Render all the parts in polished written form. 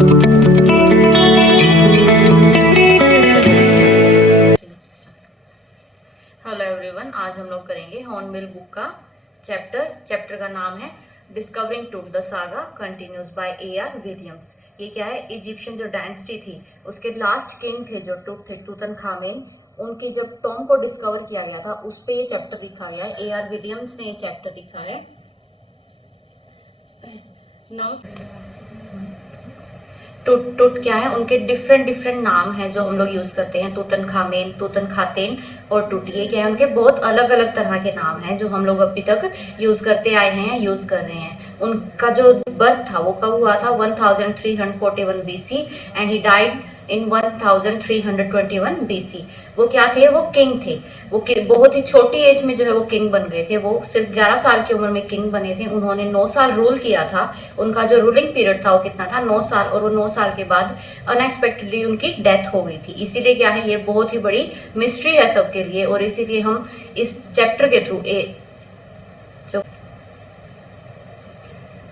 Hello everyone, आज हम लोग करेंगे हॉर्नबिल बुक का चैप्टर का नाम है discovering Tut the saga continues by A.R. Williams. ये क्या है, इजिप्शियन जो डायनेस्टी थी उसके लास्ट किंग थे जो टूट थे टूतनखामेन, उनकी जब टॉम को डिस्कवर किया गया था उस पे ये चैप्टर लिखा गया है। A.R. विलियम्स ने ये चैप्टर लिखा है। नाउ टूट क्या है, उनके डिफरेंट नाम हैं जो हम लोग यूज करते हैं, तूतनखामेन, तूतनखातेन और टूट। ये क्या है, उनके बहुत अलग अलग तरह के नाम हैं जो हम लोग अभी तक यूज करते आए हैं या यूज कर रहे हैं। उनका जो बर्थ था वो कब हुआ था, 1341 BC and he died in 1321 BC। वो क्या थे, वो किंग थे। वो बहुत ही छोटी एज में जो है वो किंग बन गए थे। वो सिर्फ 11 साल की उम्र में किंग बने थे। उन्होंने 9 साल रूल किया था। उनका जो रूलिंग पीरियड था वो कितना था, 9 साल। और वो 9 साल के बाद अनएक्सपेक्टेडली उनकी डेथ हो गई थी। इसीलिए क्या है, ये बहुत ही बड़ी मिस्ट्री है सबके लिए। और इसीलिए हम इस चैप्टर के थ्रू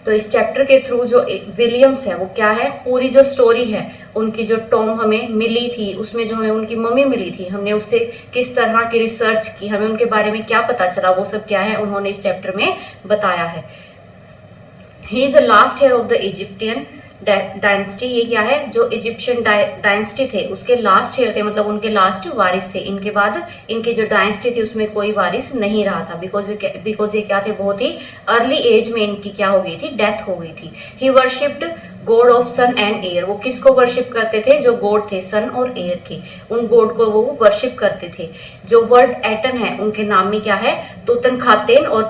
इस चैप्टर के थ्रू जो विलियम्स है वो क्या है, पूरी जो स्टोरी है उनकी जो टॉम हमें मिली थी, उसमें जो हमें उनकी मम्मी मिली थी, हमने उससे किस तरह की रिसर्च की, हमें उनके बारे में क्या पता चला, वो सब क्या है उन्होंने इस चैप्टर में बताया है। He is the last heir of the Egyptian dynasty. ये क्या है, जो इजिप्शियन डायनेस्टी थे उसके लास्ट हेयर थे, मतलब उनके लास्ट वारिस थे। इनके बाद इनकी जो डायनेस्टी थी उसमें कोई वारिस नहीं रहा था, बिकॉज ये क्या थे, बहुत ही अर्ली एज में इनकी क्या हो गई थी, डेथ हो गई थी। He worshipped God of sun and air. वो किसको वर्शिप करते थे, जो गॉड थे सन और एयर के, उन गॉड को वो वर्शिप करते थे। जो वर्ड एटन है उनके नाम में क्या है, तूतनखातेन और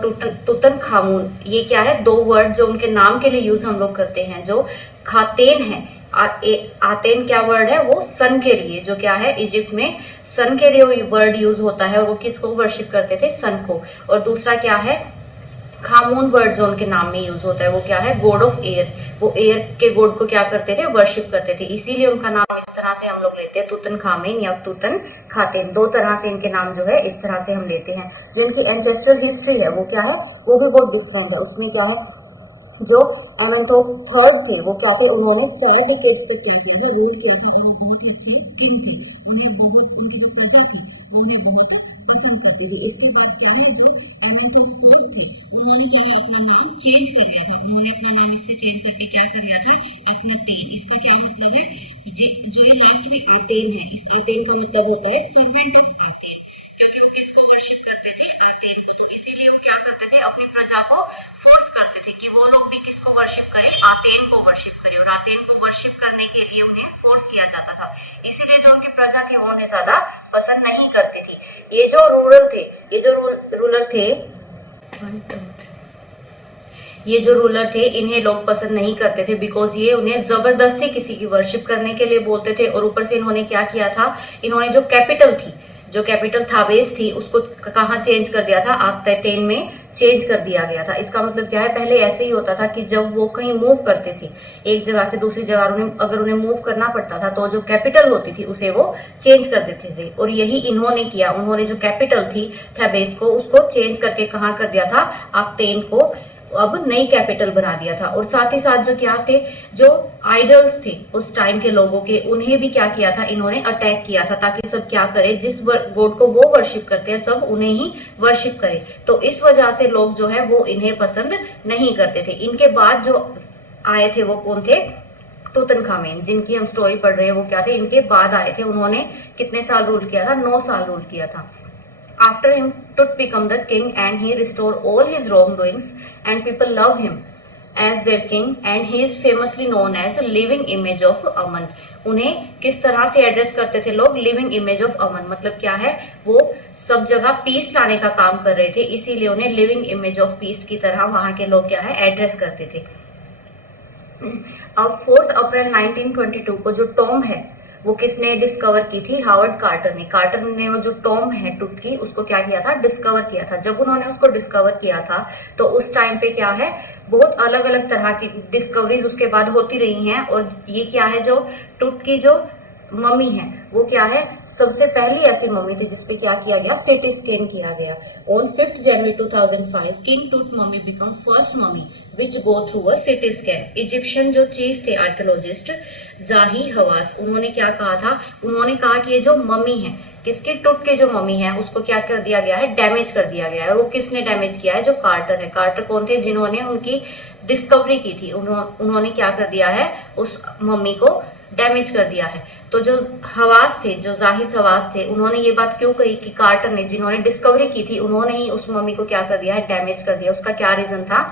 तूतनखामून। ये क्या है, दो वर्ड जो उनके नाम के लिए यूज हम लोग करते हैं। जो खातेन है, आतेन क्या वर्ड है, वो सन के लिए, जो क्या है इजिप्ट में सन के लिए वर्ड यूज होता है। और वो किसको वर्शिप करते थे, सन को। और दूसरा क्या है, खामून वर्ड जो उनके नाम में यूज होता है वो क्या है, गॉड ऑफ एयर। वो एयर के गॉड को क्या करते थे, वर्शिप करते थे। इसीलिए उनका नाम इस तरह से हम लोग लेते हैं, तूतनखामेन या तूतनखातेन। दो तरह से इनके नाम जो है इस तरह से हम लेते हैं। जो इनकी एंसेस्ट्रल हिस्ट्री है वो क्या है, वो भी बहुत डिफरेंट है। उसमें क्या है, जो एमेंथोप थर्ड थे वो क्या थे, उन्होंने 4 डिकेड्स तक क्या किया था, रूल किया था। और वो बहुत ही अच्छे किंग थे। उन्हें बहुत, उनकी जो प्रजा थी वो उन्हें बहुत पसंद करती थी। इसके बाद क्या है, जो एमेंथोप फोर्थ थे उन्होंने क्या है, अपना नाम चेंज कर लिया था। उन्होंने अपना नाम इससे चेंज करके क्या कर लिया था, अखनतेन। इसका क्या मतलब है, जो ये लास्ट में आतेन है, इस आतेन का मतलब होता है सर्वेंट ऑफ आतेन, क्योंकि वो किसको वर्शिप करते थे, आतेन को। तो इसीलिए वो क्या करते थे, अपनी प्रजा को फोर्स करते थे कि वो लोग भी किसको वर्शिप करे, आतेन को वर्शिप करे। और आतेन को वर्शिप करने के लिए उन्हें फोर्स किया जाता था। इसीलिए जो उनकी प्रजा थी वो उन्हें ज्यादा पसंद नहीं करती थी। ये जो रूलर थे, ये जो रूलर थे इन्हें लोग पसंद नहीं करते थे, बिकॉज ये उन्हें जबरदस्ती किसी की वर्शिप करने के लिए बोलते थे। और ऊपर से इन्होंने क्या किया था, इन्होंने जो कैपिटल थाबेस थी उसको कहाँ चेंज कर दिया था, आक्तेन में चेंज कर दिया गया था। इसका मतलब क्या है, पहले ऐसे ही होता था कि जब वो कहीं मूव करते थे एक जगह से दूसरी जगह, अगर उन्हें मूव करना पड़ता था तो जो कैपिटल होती थी उसे वो चेंज कर देते थे। और यही इन्होंने किया। उन्होंने जो कैपिटल थी थाबेस को, उसको चेंज करके कहाँ कर दिया था, आक्तेन को अब नई कैपिटल बना दिया था। और साथ ही साथ जो क्या थे, जो आइडल्स थे उस टाइम के लोगों के, उन्हें भी क्या किया था, इन्होंने अटैक किया था, ताकि सब क्या करे, जिस गॉड को वो वर्शिप करते हैं सब उन्हें ही वर्शिप करे। तो इस वजह से लोग जो है वो इन्हें पसंद नहीं करते थे। इनके बाद जो आए थे वो कौन थे, तूतनखामेन, जिनकी हम स्टोरी पढ़ रहे हैं वो क्या थे, इनके बाद आए थे। उन्होंने कितने साल रूल किया था, 9 साल रूल किया था। After him, Tut became the king and he restored all his wrongdoings and people love him as their king and he is famously known as a living image of Aman। उन्हें किस तरह से address करते थे लोग, living image of अमन। मतलब क्या है, वो सब जगह पीस लाने का काम कर रहे थे, इसीलिए उन्हें लिविंग इमेज ऑफ पीस की तरह वहां के लोग क्या है, एड्रेस करते थे। अब 4 अप्रैल 1922 को जो टॉम है वो किसने डिस्कवर की थी, हावर्ड कार्टर ने वो जो टॉम है टूट की, उसको क्या किया था, डिस्कवर किया था। जब उन्होंने उसको डिस्कवर किया था तो उस टाइम पे क्या है, बहुत अलग अलग तरह की डिस्कवरीज उसके बाद होती रही हैं। और ये क्या है, जो टूट की जो मम्मी है वो क्या है, सबसे पहली ऐसी मम्मी थी जिसपे क्या किया गया, सिटी स्कैन किया गया। ऑन 5 जनवरी 2005 किंग टूट mummy become first mummy which go through a CT scan. Egyptian जो चीफ थे आर्कियोलॉजिस्ट जाही हवास, उन्होंने क्या कहा था, उन्होंने कहा कि ये जो मम्मी है, किसके, टुट के जो मम्मी है, उसको क्या कर दिया गया है, डैमेज कर दिया गया है। और वो किसने डैमेज किया है, जो कार्टर है। कार्टर कौन थे, जिन्होंने उनकी डिस्कवरी की थी, उन्होंने क्या कर दिया है, उस मम्मी को डैमेज कर दिया है। तो जो हवास थे, जो जाहिद हवास थे, उन्होंने ये बात क्यों कही कि कार्टर ने, जिन्होंने डिस्कवरी की थी, उन्होंने ही उस मम्मी को क्या कर दिया है, डैमेज कर दिया। उसका क्या रीजन था,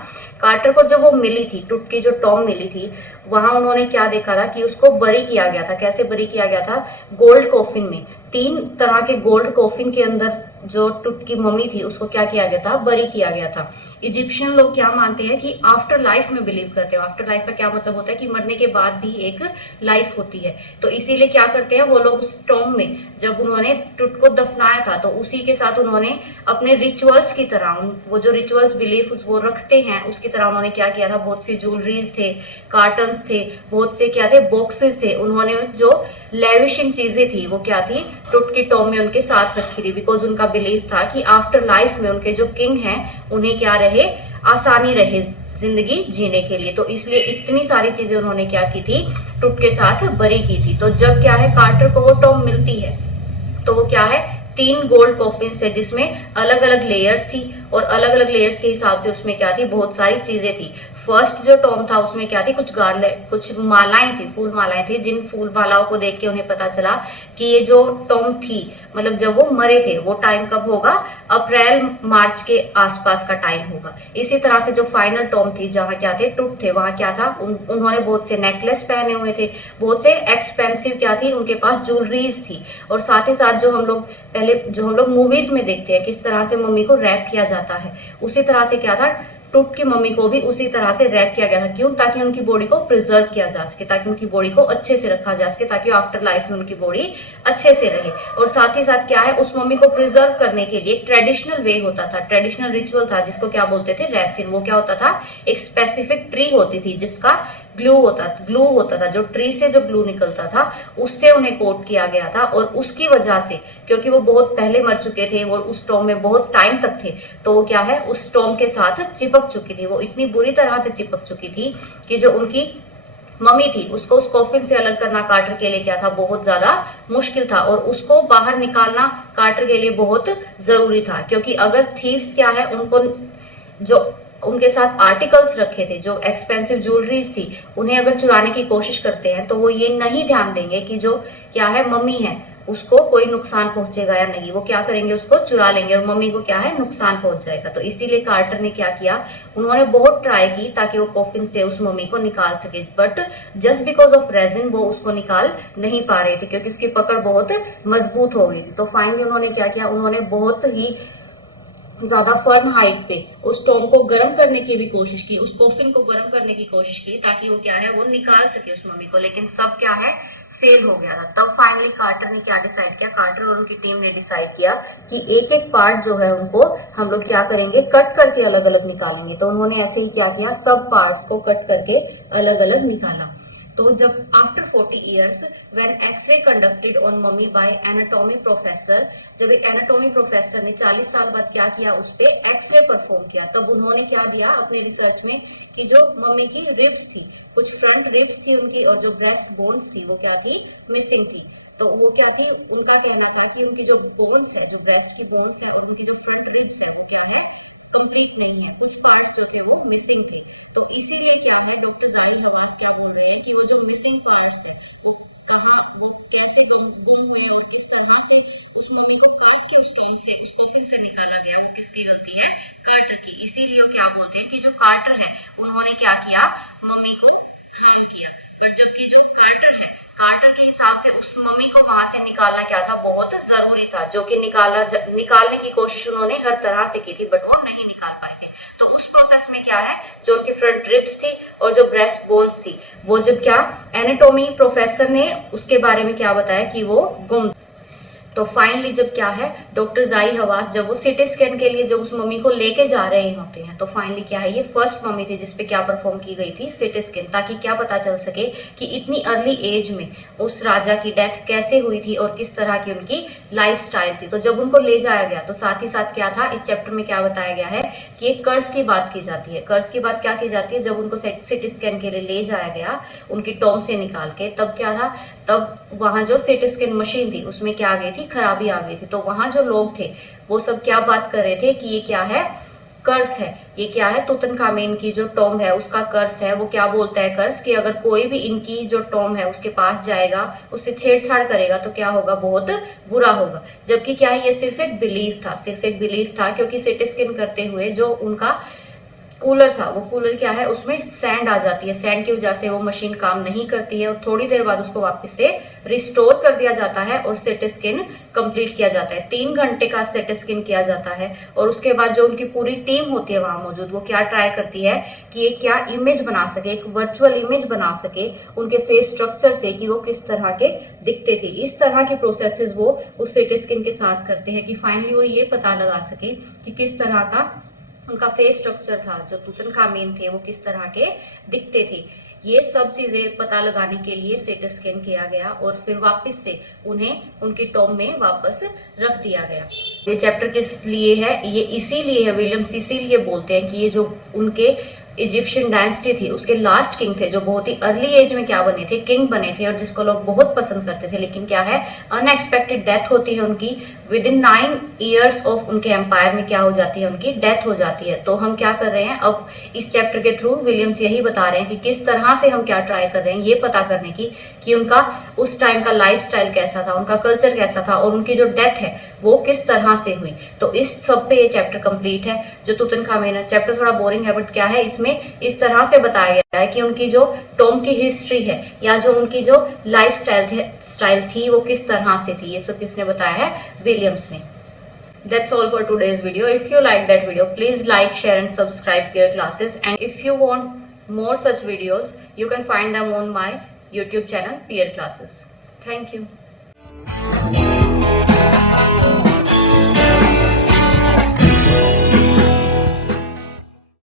कार्टर को जब वो मिली थी, टुट की जो टॉम मिली थी, वहां उन्होंने क्या देखा था कि उसको बरी किया गया था। कैसे बरी किया गया था, गोल्ड कॉफिन में, 3 तरह के गोल्ड कॉफिन के अंदर जो टुट की मम्मी थी उसको क्या किया गया था, बरी किया गया था। इजिप्शियन लोग क्या मानते हैं कि आफ्टर लाइफ में बिलीव करते हैं। आफ्टर लाइफ का क्या मतलब होता है कि मरने के बाद भी एक लाइफ होती है। तो इसीलिए क्या करते हैं वो लोग, उस टॉम में जब उन्होंने टुट को दफनाया था तो उसी के साथ उन्होंने अपने रिचुअल्स की तरह, वो जो रिचुअल्स बिलीफ वो रखते हैं उसकी तरह उन्होंने क्या किया था, बहुत सी ज्वेलरीज थे, कार्टन्स थे, बहुत से क्या थे, बॉक्सेस थे। उन्होंने जो लेविशिंग चीजें थी वो क्या थी, टुट की टॉम में उनके साथ रखी थी। बिकॉज उनका बिलीफ था कि आफ्टर लाइफ में उनके जो किंग हैं उन्हें क्या रहे, आसानी रहे जिंदगी जीने के लिए। तो इसलिए इतनी सारी चीजें उन्होंने क्या की थी, टुट के साथ बरी की थी। तो जब क्या है, कार्टर को वो टॉम मिलती है तो वो क्या है, 3 गोल्ड कॉफिन्स थे जिसमें अलग अलग लेयर्स थी और अलग अलग लेयर्स के हिसाब से उसमें क्या थी, बहुत सारी चीजें थी। फर्स्ट जो टॉम था उसमें क्या थी, कुछ मालाएं थी, फूल मालाएं थी, जिन फूल मालाओं को देख के उन्हें पता चला कि ये जो टॉम थी, मतलब जब वो मरे थे, वो टाइम कब होगा, अप्रैल मार्च के आसपास का टाइम होगा। इसी तरह से जो फाइनल टॉम थी, जहाँ क्या थे, टुट थे, वहां क्या था, उन्होंने बहुत से नेकलेस पहने हुए थे, बहुत से एक्सपेंसिव क्या थी, उनके पास ज्वेलरीज थी। और साथ ही साथ जो हम लोग मूवीज में देखते हैं किस तरह से मम्मी को रैप किया जाता है, उसी तरह से क्या था, टुट की मम्मी को भी उसी तरह से रैप किया गया था। क्यों, ताकि उनकी बॉडी को प्रिजर्व किया जा सके, ताकि उनकी बॉडी को अच्छे से रखा जा सके, ताकि आफ्टर लाइफ में उनकी बॉडी अच्छे से रहे। और साथ ही साथ क्या है, उस मम्मी को प्रिजर्व करने के लिए एक ट्रेडिशनल वे होता था, ट्रेडिशनल रिचुअल था, जिसको क्या बोलते थे, रेसिन। वो क्या होता था, एक स्पेसिफिक ट्री होती थी जिसका ग्लू होता था, जो ट्री से जो ग्लू निकलता था उससे उन्हें कोट किया गया था। और उसकी वजह से, क्योंकि वो बहुत पहले मर चुके थे, वो उस टॉम में बहुत टाइम तक थे, तो वो क्या है, उस टॉम के साथ चिपक चुकी थी। वो इतनी बुरी तरह से चिपक चुकी थी कि जो उनकी मम्मी थी उसको उस कॉफिन से अलग करना कार्टर के लिए क्या था, बहुत ज्यादा मुश्किल था। और उसको बाहर निकालना कार्टर के लिए बहुत जरूरी था, क्योंकि अगर थीव्स क्या है, उनको जो उनके साथ आर्टिकल्स रखे थे, जो एक्सपेंसिव ज्वेलरीज थी, उन्हें अगर चुराने की कोशिश करते हैं तो वो ये नहीं ध्यान देंगे कि जो क्या है, मम्मी है, उसको कोई नुकसान पहुंचेगा या नहीं। वो क्या करेंगे, उसको चुरा लेंगे और मम्मी को क्या है, नुकसान पहुंच जाएगा। तो इसीलिए कार्टर ने क्या किया, उन्होंने बहुत ट्राई की ताकि वो कॉफिन से उस मम्मी को निकाल सके, but just because of resin वो उसको निकाल नहीं पा रहे थे, क्योंकि उसकी पकड़ बहुत मजबूत हो गई थी। तो फाइनली उन्होंने क्या किया, उन्होंने बहुत ही ज्यादा फर्न हाइट पे उस टॉम को गर्म करने की भी कोशिश की, उस कॉफिन को गर्म करने की कोशिश की, ताकि वो क्या है, वो निकाल सके उस मम्मी को। लेकिन सब क्या है, फेल हो गया था। तब फाइनली कार्टर ने क्या डिसाइड किया, कार्टर और उनकी टीम ने डिसाइड किया कि एक एक पार्ट जो है उनको हम लोग क्या करेंगे, कट करके अलग अलग निकालेंगे। तो उन्होंने ऐसे ही क्या किया, सब पार्ट्स को कट करके अलग अलग निकाला। तो जब after 40 years when X ray conducted on mummy by anatomy professor, जब एक एनाटॉमी प्रोफेसर ने 40 साल बाद क्या किया, उस पे एक्सरे परफॉर्म किया, तब उन्होंने क्या दिया अपने रिसर्च में कि जो मम्मी की रिब्स थी, कुछ फ्रंट रिब्स थी उनकी, और जो ब्रेस्ट बोन्स थी वो क्या थी, मिसिंग थी। तो वो क्या थी, उनका कहना था कि उनकी जो बोन्स है, जो ब्रेस्ट की बोन्स है और उनकी जो फ्रंट रिब्स है, वो क्या है, कंप्लीट नहीं है, कुछ पार्ट्स जो थे वो मिसिंग थे। तो इसीलिए क्या है, डॉक्टर जाही हवास क्या बोल रहे हैं कि वो जो मिसिंग पार्ट्स है वो कहाँ, वो कैसे गुम हुए और किस तरह से उस मम्मी को काट के उस टॉम से, उस कॉफिन से निकाला गया, वो किसकी गलती है, कार्टर की। इसीलिए वो क्या बोलते हैं कि जो कार्टर है उन्होंने क्या किया, मम्मी को हार्म किया। बट जबकि जो कार्टर है, कार्टर के हिसाब से उस मम्मी को वहां से निकालना क्या था, बहुत जरूरी था, जो कि निकालने की कोशिश उन्होंने हर तरह से की थी, बट वो नहीं निकाल पाए थे। तो उस प्रोसेस में क्या है, जो उनकी फ्रंट रिब्स थी और जो ब्रेस्ट बोन्स थी, वो जब क्या एनाटॉमी प्रोफेसर ने उसके बारे में क्या बताया कि वो गुम। तो फाइनली जब क्या है, डॉक्टर जाई हवास जब वो सिटी स्कैन के लिए जब उस मम्मी को लेके जा रहे होते हैं, तो फाइनली क्या है, ये फर्स्ट मम्मी थी जिसपे क्या परफॉर्म की गई थी, सिटी स्कैन, ताकि क्या पता चल सके कि इतनी अर्ली एज में उस राजा की डेथ कैसे हुई थी और किस तरह की उनकी लाइफस्टाइल थी। तो जब उनको ले जाया गया तो साथ ही साथ क्या था, इस चैप्टर में क्या बताया गया है कि एक कर्ज की बात की जाती है। कर्ज की बात क्या की जाती है, जब उनको सिटी स्कैन के लिए ले जाया गया उनकी टॉम से निकाल के, तब क्या था, तब वहां जो सिटी स्कैन मशीन थी उसमें क्या आ गई थी, खराबी आ गई थी। तो वहां जो लोग थे वो सब क्या बात कर रहे थे कि ये क्या है, कर्ज है, ये क्या है, तुतनखामेन की जो टॉम है उसका कर्ज है। वो क्या बोलता है कर्ज कि अगर कोई भी इनकी जो टॉम है उसके पास जाएगा, उससे छेड़छाड़ करेगा तो क्या होगा, बहुत बुरा होगा। जबकि क्या है, ये सिर्फ एक बिलीफ था, सिर्फ एक बिलीफ था, क्योंकि सिटी स्कैन करते हुए जो उनका कूलर था, वो कूलर क्या है, उसमें सैंड आ जाती है, सैंड की वजह से वो मशीन काम नहीं करती है और थोड़ी देर बाद उसको वापस से रिस्टोर कर दिया जाता है और सिटी स्कैन कंप्लीट किया जाता है। 3 घंटे का सिटी स्कैन किया जाता है और उसके बाद जो उनकी पूरी टीम होती है वहां मौजूद, वो क्या ट्राई करती है कि ये क्या इमेज बना सके, एक वर्चुअल इमेज बना सके उनके फेस स्ट्रक्चर से कि वो किस तरह के दिखते थे। इस तरह की प्रोसेसेस वो उस सिटी स्कैन के साथ करते हैं कि फाइनली वो ये पता लगा सके कि किस तरह का उनका फेस स्ट्रक्चर था, जो तुतनखामेन थे वो किस तरह के दिखते थे। ये सब चीजें पता लगाने के लिए सिटी स्कैन किया गया और फिर वापस से उन्हें उनकी टॉम में वापस रख दिया गया। ये चैप्टर किस लिए है, ये इसीलिए है, विलियम्स इसीलिए बोलते हैं कि ये जो उनके इजिप्शियन डायनेस्टी थी उसके लास्ट किंग थे, जो बहुत ही अर्ली एज में क्या बने थे, किंग बने थे और जिसको लोग बहुत पसंद करते थे। लेकिन क्या है, अनएक्सपेक्टेड डेथ होती है उनकी, विद इन 9 ईयर्स ऑफ उनके एम्पायर में क्या हो जाती है, उनकी डेथ हो जाती है। तो हम क्या कर रहे हैं अब इस चैप्टर के थ्रू, विलियम्स यही बता रहे हैं कि किस तरह से हम क्या ट्राई कर रहे हैं, ये पता करने की कि उनका उस टाइम का लाइफस्टाइल कैसा था, उनका कल्चर कैसा था और उनकी जो डेथ है वो किस तरह से हुई। तो इस सब पे ये चैप्टर कंप्लीट है। जो तुतनखामेन चैप्टर थोड़ा बोरिंग है, बट क्या है, इसमें इस तरह से बताया गया है कि उनकी जो टॉम की हिस्ट्री है या जो उनकी जो लाइफ स्टाइल थी वो किस तरह से थी, ये सब किसने बताया है, विलियम्स ने। That's all for today's video. If you like that video, please like, share and subscribe Peer Classes. And if you want more such videos, you can find them on my YouTube channel Peer Classes. Thank you.